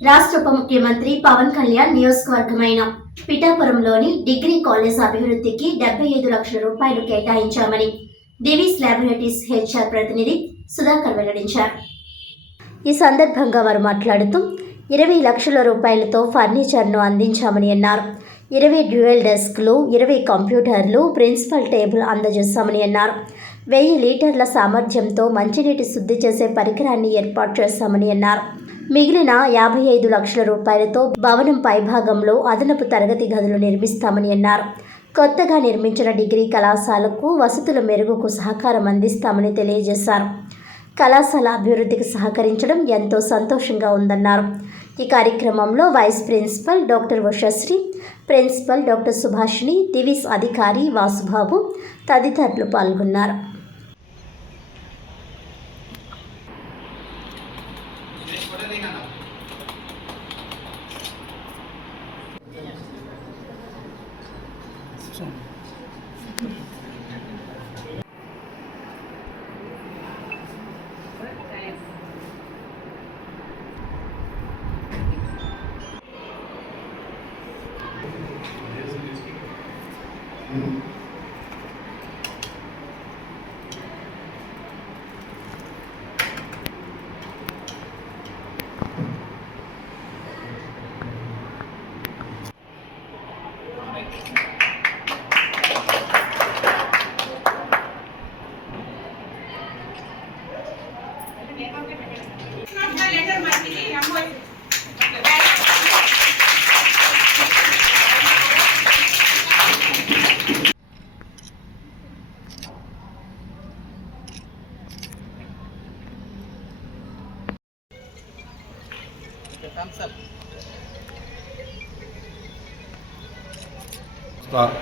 రాష్ట్ర ఉప ముఖ్యమంత్రి పవన్ కళ్యాణ్ నియోజకవర్గమైన పిఠాపురంలోని డిగ్రీ కాలేజ్ అభివృద్ధికి డెబ్బై ఐదు లక్షల రూపాయలు కేటాయించామని డివిస్ ల్యాబొరేటరీస్ హెచ్ఆర్ ప్రతినిధి సుధాకర్ వెల్లడించారు. ఈ సందర్భంగా వారు మాట్లాడుతూ ఇరవై లక్షల రూపాయలతో ఫర్నిచర్ను అందించామని అన్నారు. ఇరవై డ్యూయల్ డెస్క్లు ఇరవై కంప్యూటర్లు ప్రిన్సిపల్ టేబుల్ అందజేస్తామని అన్నారు. వెయ్యి లీటర్ల సామర్థ్యంతో మంచినీటి శుద్ధి చేసే పరికరాన్ని ఏర్పాటు చేస్తామని అన్నారు. మిగిలిన యాభై ఐదు లక్షల రూపాయలతో భవనం పైభాగంలో అదనపు తరగతి గదులు నిర్మిస్తామని అన్నారు. కొత్తగా నిర్మించిన డిగ్రీ కళాశాలకు వసతుల మెరుగుకు సహకారం అందిస్తామని తెలియజేశారు. కళాశాల అభివృద్ధికి సహకరించడం ఎంతో సంతోషంగా ఉందన్నారు. ఈ కార్యక్రమంలో vice principal doctor Ushasri principal doctor Subhashini Divis అధికారి వాసుబాబు తదితరులు పాల్గొన్నారు.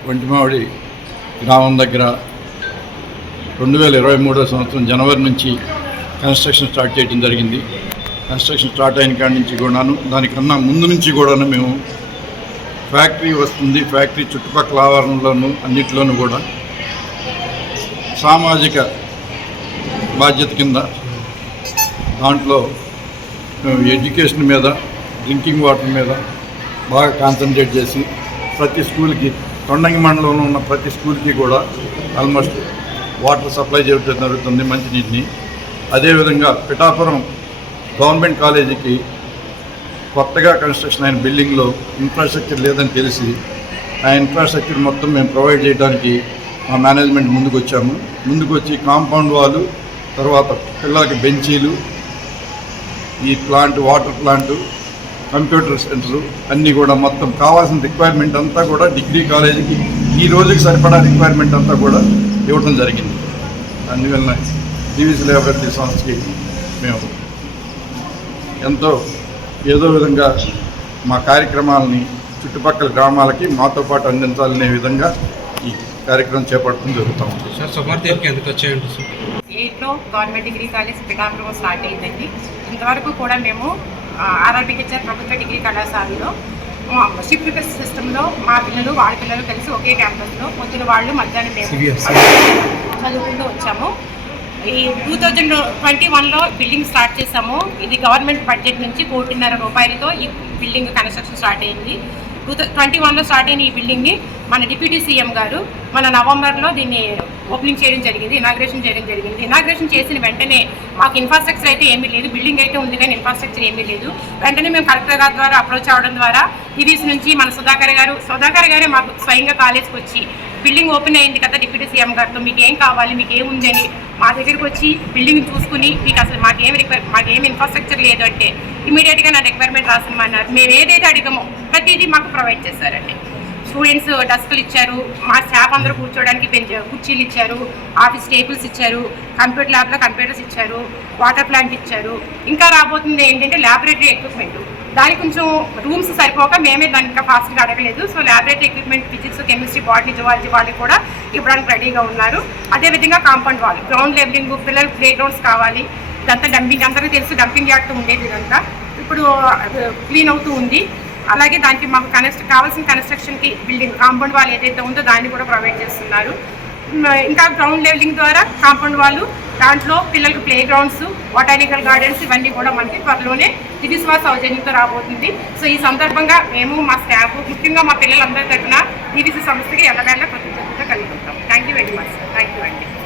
వంటిమావిడి గ్రామం దగ్గర రెండు వేల ఇరవై మూడో సంవత్సరం జనవరి నుంచి కన్స్ట్రక్షన్ స్టార్ట్ చేయడం జరిగింది. కన్స్ట్రక్షన్ స్టార్ట్ అయిన కాడి నుంచి కూడాను దానికన్నా ముందు నుంచి కూడాను మేము ఫ్యాక్టరీ వస్తుంది ఫ్యాక్టరీ చుట్టుపక్కల ఆవరణలోను అన్నిటిలోనూ కూడా సామాజిక బాధ్యత కింద దాంట్లో ఎడ్యుకేషన్ మీద డ్రింకింగ్ వాటర్ మీద బాగా కాన్సన్ట్రేట్ చేసి ప్రతి స్కూల్కి తొండంగి మండలంలో ఉన్న ప్రతి స్కూల్కి కూడా ఆల్మోస్ట్ వాటర్ సప్లై చేయడం జరుగుతుంది మంచినీటిని. అదేవిధంగా పిఠాపురం గవర్నమెంట్ కాలేజీకి కొత్తగా కన్స్ట్రక్షన్ అయిన బిల్డింగ్లో ఇన్ఫ్రాస్ట్రక్చర్ లేదని తెలిసి ఆ ఇన్ఫ్రాస్ట్రక్చర్ మొత్తం మేము ప్రొవైడ్ చేయడానికి మా మేనేజ్మెంట్ ముందుకు వచ్చాము ముందుకు వచ్చి కాంపౌండ్ వాళ్ళు తర్వాత పిల్లలకి బెంచీలు ఈ plant water plant computer centre అన్నీ కూడా మొత్తం కావాల్సిన రిక్వైర్మెంట్ అంతా కూడా డిగ్రీ కాలేజీకి ఈ రోజుకి సరిపడా రిక్వైర్మెంట్ అంతా కూడా ఇవ్వడం జరిగింది. అందువలన డివిసి లేబరేటరీ సంస్థకి మేము ఎంతో ఏదో విధంగా మా కార్యక్రమాలని చుట్టుపక్కల గ్రామాలకి మాతో పాటు అందించాలనే విధంగా కార్యక్రమం చేపట్టడం జరుగుతూ ఉంది. సార్ సుమారు తీరుకి ఎందుకు వచ్చాయండి సార్? ఎయిట్లో government degree college Pithapuram start అయిందండి. ఇంతవరకు కూడా మేము ఆర్ఆర్బిహెచ్ఆర్ ప్రభుత్వ డిగ్రీ కళాశాలలో షిఫ్ట్ సిస్టంలో మా పిల్లలు వాళ్ళ పిల్లలు కలిసి ఒకే క్యాంపస్లో పొద్దున వాళ్ళు మధ్యాహ్నం. చదువుకుంటూ వచ్చాము. ఈ టూ థౌజండ్ ట్వంటీ వన్లో బిల్డింగ్ స్టార్ట్ చేసాము ఇది గవర్నమెంట్ బడ్జెట్ నుంచి కోటిన్నర రూపాయలతో ఈ బిల్డింగ్ కన్స్ట్రక్షన్ స్టార్ట్ అయింది. టూ ట్వంటీ వన్లో స్టార్ట్ అయిన ఈ బిల్డింగ్ని మన డిప్యూటీ సీఎం గారు మన నవంబర్లో దీన్ని ఓపెనింగ్ చేయడం జరిగింది ఇనాగ్రేషన్ చేయడం జరిగింది. ఇనాగ్రేషన్ చేసిన వెంటనే మాకు ఇన్ఫ్రాస్ట్రక్చర్ అయితే ఏమీ లేదు బిల్డింగ్ అయితే ఉంది కానీ ఇన్ఫ్రాస్ట్రక్చర్ ఏమీ లేదు. వెంటనే మేము కలెక్టర్ గారి ద్వారా అప్రోచ్ అవడం ద్వారా టీవీస్ నుంచి మన సుధాకర్ గారు సుధాకర్ గారే మాకు స్వయంగా కాలేజ్కి వచ్చి బిల్డింగ్ ఓపెన్ అయింది కదా డిప్యూటీ సీఎం గారితో మీకు ఏం కావాలి మీకు ఏముంది అని మా దగ్గరికి వచ్చి బిల్డింగ్ చూసుకుని మీకు అసలు మాకేం రిక్వైర్ మాకేం ఇన్ఫ్రాస్ట్రక్చర్ లేదు అంటే ఇమీడియట్గా నా రిక్వైర్మెంట్ రాసిమన్నారు మేము ఏదైతే అడిగామో ప్రతిదీ మాకు ప్రొవైడ్ చేశారండి. స్టూడెంట్స్ డస్కులు ఇచ్చారు మా స్టాఫ్ అందరూ కూర్చోవడానికి బెంచ్ కుర్చీలు ఇచ్చారు ఆఫీస్ టేబుల్స్ ఇచ్చారు కంప్యూటర్ ల్యాబ్లో కంప్యూటర్స్ ఇచ్చారు వాటర్ ప్లాంట్ ఇచ్చారు. ఇంకా రాబోతుంది ఏంటంటే ల్యాబొరేటరీ ఎక్విప్మెంట్ దానికి కొంచెం రూమ్స్ సరిపోక మేమే దానికి ఇంకా ఫాస్ట్గా అడగలేదు. So laboratory equipment physics chemistry botany zoology వాళ్ళు కూడా ఇవ్వడానికి రెడీగా ఉన్నారు. అదేవిధంగా కాంపౌండ్ వాళ్ళు గ్రౌండ్ లెవెలింగ్ పిల్లలు ప్లే గ్రౌండ్స్ కావాలి. ఇదంతా డంపింగ్ అందరికీ తెలుసు డంపింగ్ యాక్ట్ ఉండేది ఇదంతా. ఇప్పుడు క్లీన్ అవుతూ ఉంది. అలాగే దానికి మాకు కనెక్ట్ కావాల్సిన కన్స్ట్రక్షన్కి బిల్డింగ్ కాంపౌండ్ వాళ్ళు ఏదైతే ఉందో దాన్ని కూడా ప్రొవైడ్ చేస్తున్నారు. ఇంకా గ్రౌండ్ లెవెలింగ్ ద్వారా కాంపౌండ్ వాళ్ళు దాంట్లో పిల్లలకు ప్లే గ్రౌండ్స్ బొటానికల్ గార్డెన్స్ ఇవన్నీ కూడా మనకి త్వరలోనే దివిశ్వాస సౌజన్యంతో రాబోతుంది. సో ఈ సందర్భంగా మేము మా స్టాఫ్ ముఖ్యంగా మా పిల్లలందరి తరఫున దివిసి సంస్థకి ఎలా కృతజ్ఞతగా కలిగి ఉంటాం thank you very much thank you అండి